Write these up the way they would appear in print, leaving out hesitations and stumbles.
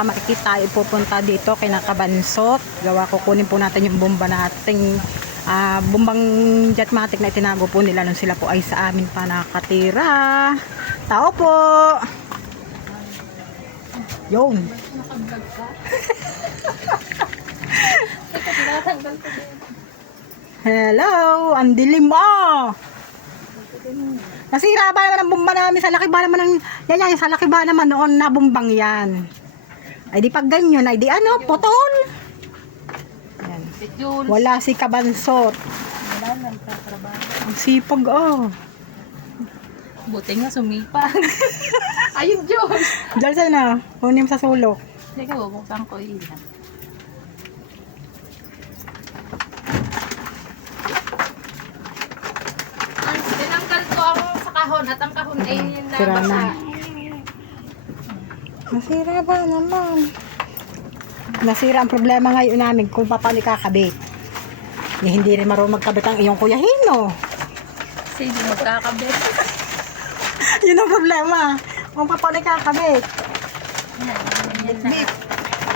kamarikit, tayo pupunta dito kay Nakabansot. Gawa kukunin po natin yung bomba nating bombang jetmatic na itinago po nila nung sila po ay sa amin pa nakatira. Tao po. Yun. Hello, ang dilim mo. Nasira ba naman ang bomba namin? Sa laki ba naman ng yan, sa laki ba naman noon na bombang yan? Ay di pag ganyan, ay di ano, potol. Yan. Wala si Kabansot. Wala nang tatrabaho. Ang sipag oh. Buti nga sumipag. Ayun Diyos. Diyan sana, kunin mo sa sulok. Teka, bubuksan ko ilan. Tinanggal ko ang sa kahon at ang kahon ay Sira na. nabasa. Nasira ba naman? Nasira ang problema ngayon namin kung paano ikakabit. Hindi rin marunong magkabit ang iyong kuya Hino. Sino magkakabit? Yun ang problema. Kung paano ikakabit.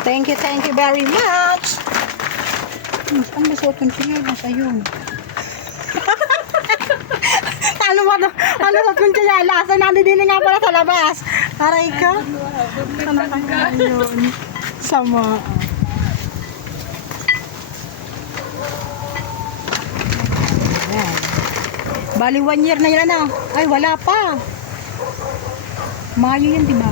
Thank you very much. Saan ba suot yung chinelas? Ayun. Ano ba to? Ano ba yung chinelas? Nandito nga pala sa labas. Aray ka. Ano kaya yun? Sama. Ayan. Bali 1 year na yan ano? Ay wala pa. Mayo yan diba?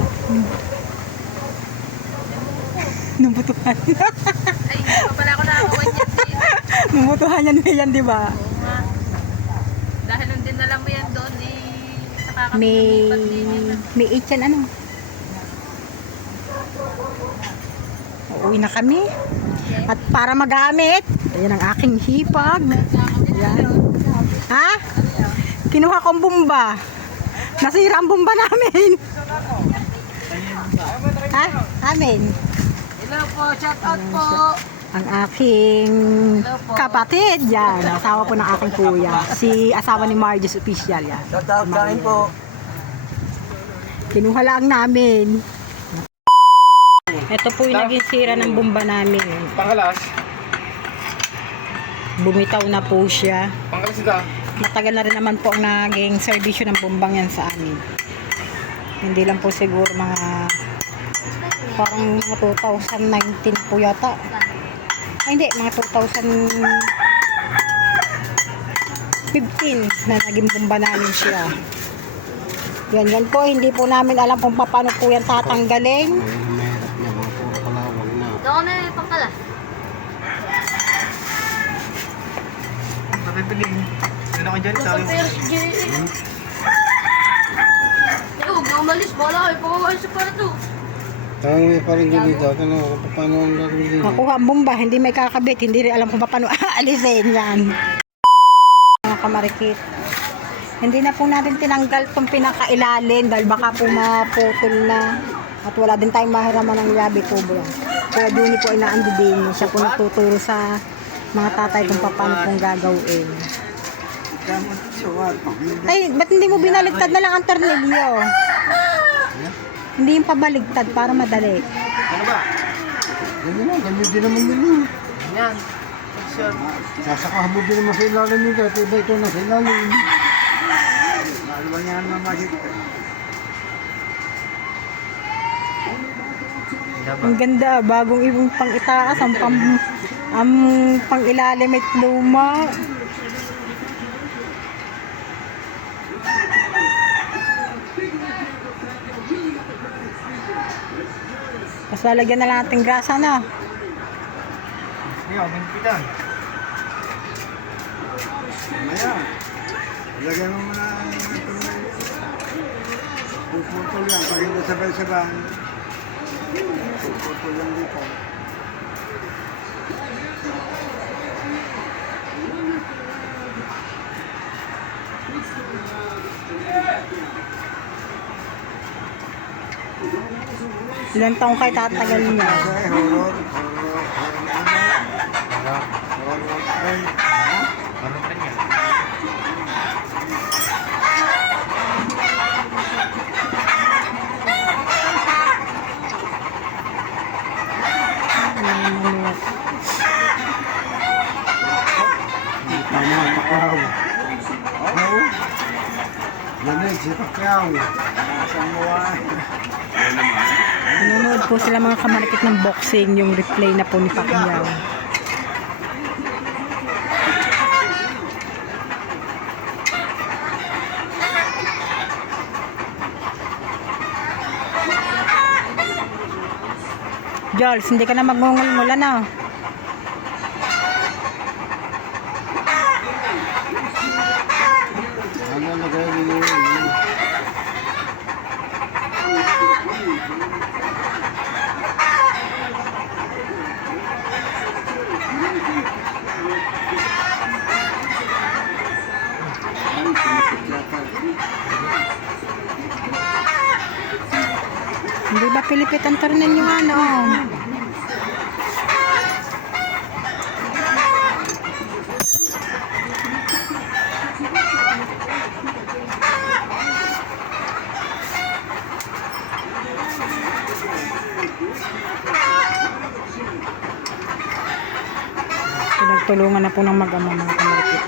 Nabutuhan. Ay, hindi pa pala ako nakakawan yan din. Nabutuhan yan yan diba? Oo nga. Dahil nung dinala mo yan doon, saka kami May lumipat din yan. may 8 yan ano? Uuwi na kami. At para magamit, ayan ang aking hipag. Ayan. Ha? Kinuha kong bomba. Nasira ang bomba namin. Ha? Amin. Hello po, shout out po. Ang aking kapatid. Yan. Asawa po ng aking kuya. Si asawa ni Marges Official. Yan. Shout out sa akin po. Kinuha lang namin. Ito po yung naging sira ng bomba namin. Pangkalas. Bumitaw na po siya. Pangkalas ito. Matagal na rin naman po ang naging servisyo ng bombang yan sa amin. Hindi lang po siguro mga parang 2019 po yata. Ay hindi, mga 2015 na naging bomba namin siya. Yan po, hindi po namin alam kung paano po yan tatanggalin. Mahirap niya, mga puro kalawag na. Doon na yung pangkala. Napipiling. Sino ka dyan? Pero si Jerry. Huwag na umalis. Bala kayo. Pakawain sa para to. May parang ganito. Ano, paano ang gagawin? Makuha ang bomba, hindi may kakabit, hindi rin alam kung paano aalisin yan. Mga kamarikit. Hindi na po natin tinanggal itong pinakailalim dahil baka po maputol na at wala din tayong mahiraman ng yabi tubo yan. Kaya Duni po ay naandi din. Siya po nagtuturo sa mga tatay kung paano pong gagawin. Ay, ba't hindi mo binaligtad na lang ang tornilyo? Hindi yung pabaligtad para madali. Ano ba? Ganyan din naman yun. Yan. Sasakahan mo din naman sa ilalim nito. Ito iba ito na sa ilalim. Malawa niya naman makikita. Ang ganda, bagong ibang pang itaas, ang pang ilalim at luma. Mas lalagyan na lang natin grasa na. Ayaw, magpitan. Maya, lagyan mo muna ito na. Puputol yan, pag hindi sabay-sabay. Puputol yan dito. Ilan taong kayo tatagal niya? Pacquiao. Oo. Lamig si Pacquiao. Nanonood po sila mga kamarikit ng boxing, yung replay na po ni Pacquiao. Jules, hindi ka na magngungul-ngula na. Ano lagay niyo yun? Hindi ba pilipit ang turnin yung ano? Pinagtulungan na po ng mag-ama mga kamarikit.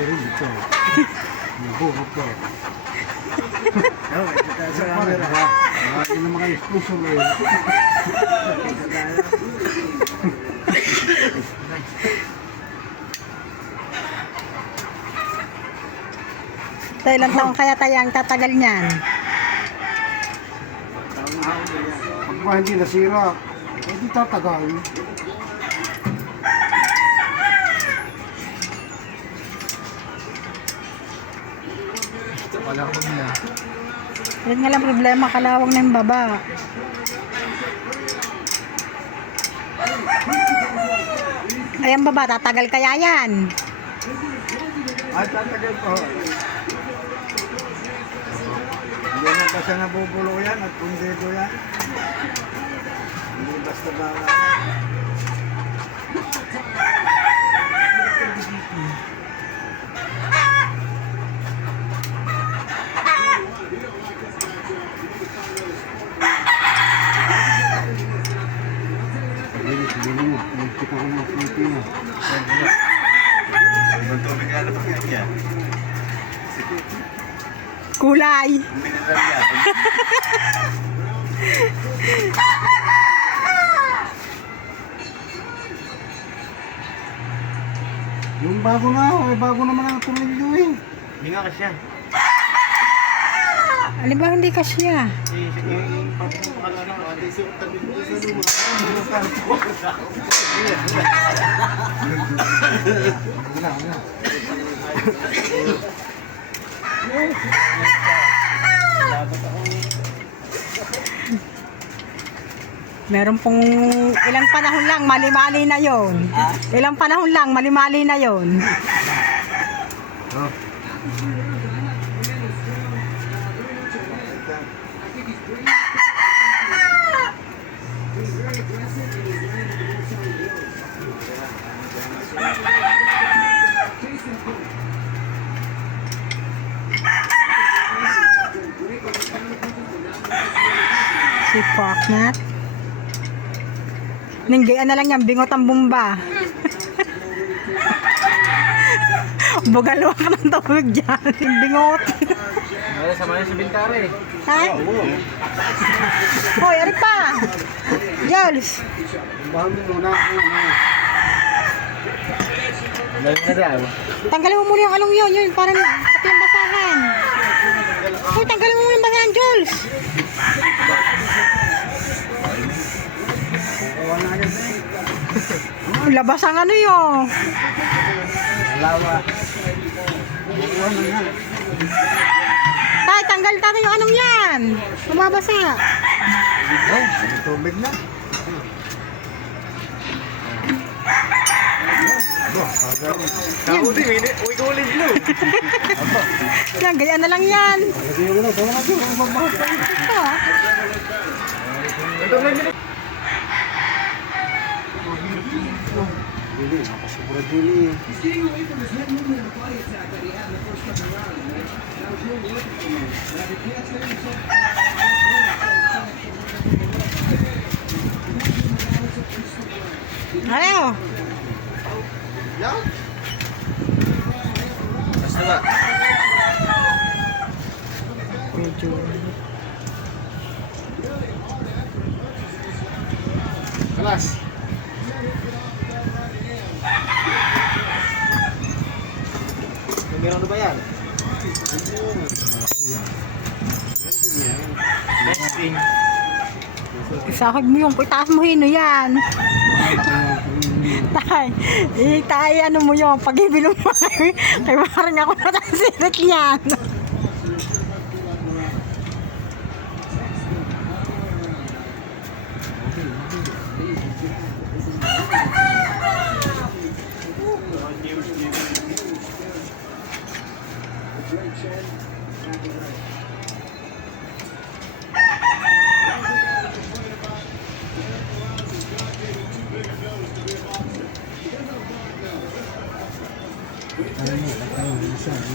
Ito. Buhok ko. Sa camera. Hindi naman kayo sponsor eh. Tayo ilang taong kaya tayo ang tatagal niyan? Pag ba hindi nasira, hindi tatagal. Wala ko nila. Yun nga lang problema, kalawang na yung baba. Ay, ang baba, tatagal kaya yan? Ay, tatagal ko. Hindi na kasi nabubulo yan at pundido yan. Hindi basta ba. Kulay. Yung bago na, bago naman ang tumilyo eh. Hindi nga kasi yan. Alin ba hindi kasya? Meron pong ilang panahon lang, mali-mali na yon. Ilang panahon lang, mali-mali na yon. Oh. Si Pacquiao. Ninggayaan na lang yan, bingot ang bumba. Bugalwa ka ng tawag dyan, bingot. Ay, samayin sa bintana eh. Ha? Hoy, ari pa! Jules! Bahan mo muna. Tanggalin mo muna yung along yun, parang pati yung basahan. Hoy, tanggalin mo muna yung basahan, Jules! Kukuha na agad eh. Labas ang ano yun. Lawa. Bukuha na nga. Tay, tanggal tayo yung anong yan. Lumabasa. Ay, tubig na. Yan. Yan, ganyan na lang yan. Ito. Dili, nakasubra dili. Ano? Basta ba? Medyo. Kalas. Meron ba yan? Nesting. Isakag mo yung itaas mo hino yan. Tay, ano mo yung pag-ibilo mo kay parang ako natasirit niyan.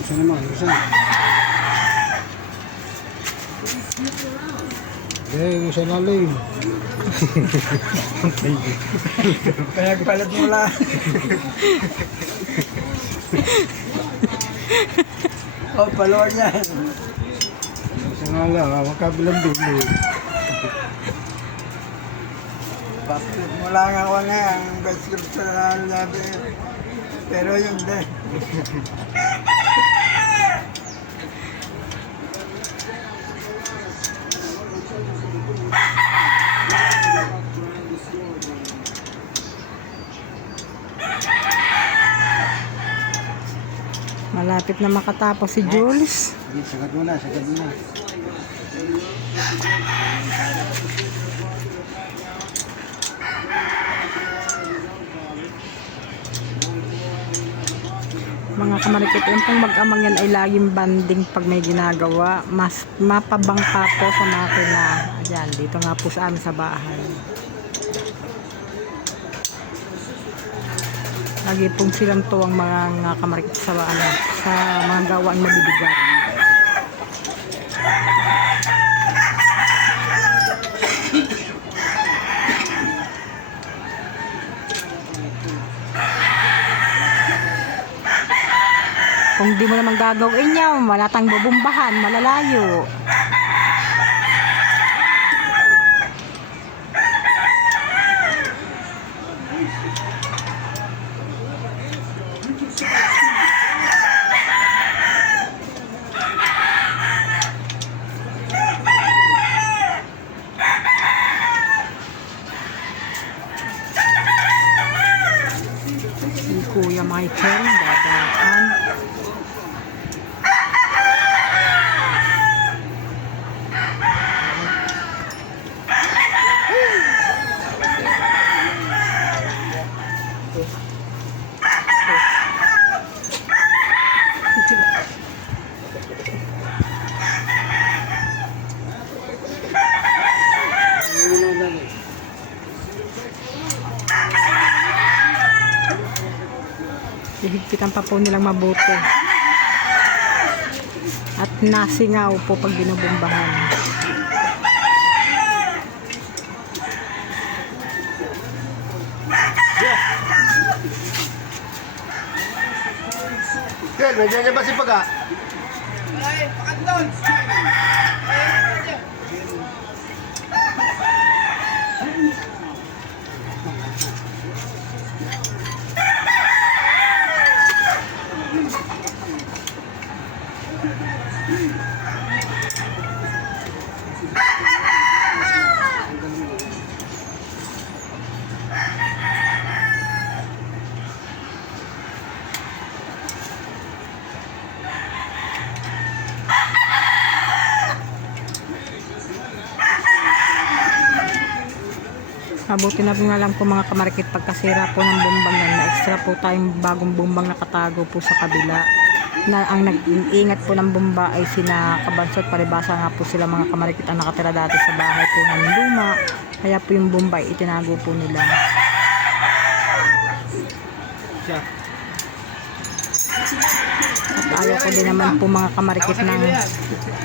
Isa naman, isa. Eh, isa lalim. Kaya palat mo lang. Oh, paluwag yan. Isa nga lang, makabilang dulo. Papilit mo lang ako na ang description na nabi. Pero yun din. Malapit na makatapos si Jules. Sagad mo na, sagad mo na. Mga kamarikit, yung pong mag-amang yan ay laging banding pag may ginagawa. Mas mapabangka po sa makina. Ayan, dito nga po sa amin sa bahay. Lagi pong silang tuwang mga kamarikit sa, sa mga gawain mabibigat. Kung di mo naman gagawin niya, wala tang bubumbahan, malalayo. Si Kuya Michael, dadaan. Hihigpitan pa po nilang mabuti. At nasingaw po pag binubumbahan. Yan, nandiyan niya ba si Paga? Ay, pakandon! Mabuti na po nga lang po mga kamarikit pagkasira po ng bumbang yan. Na extra po tayong bagong bumbang nakatago po sa kabila. Na ang nag-iingat po ng bumba ay sina Kabansot, palibasa nga po sila mga kamarikit ang nakatira dati sa bahay po ng luma. Kaya po yung bumba ay itinago po nila. Siya. At ayaw ko din naman po mga kamarikit ng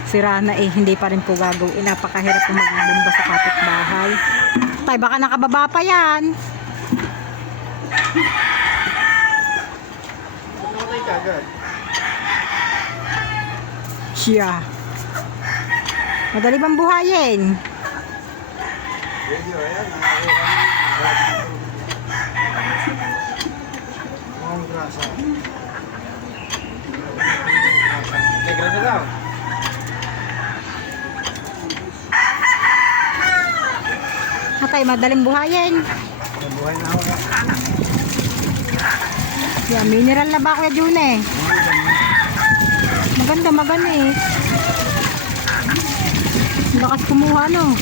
sira na hindi pa rin po gagawin. Napakahirap po magbumba sa kapitbahay. Tay, baka nakababa pa yan. Namatay ka agad. Siya. Madali bang buhayin? Video, ayan. Ang grasa. Negra na lang. Tay, madaling buhayin. Buhay na ako. Yan, mineral na ba Kuya June eh? Maganda, maganda eh. Lakas kumuha no.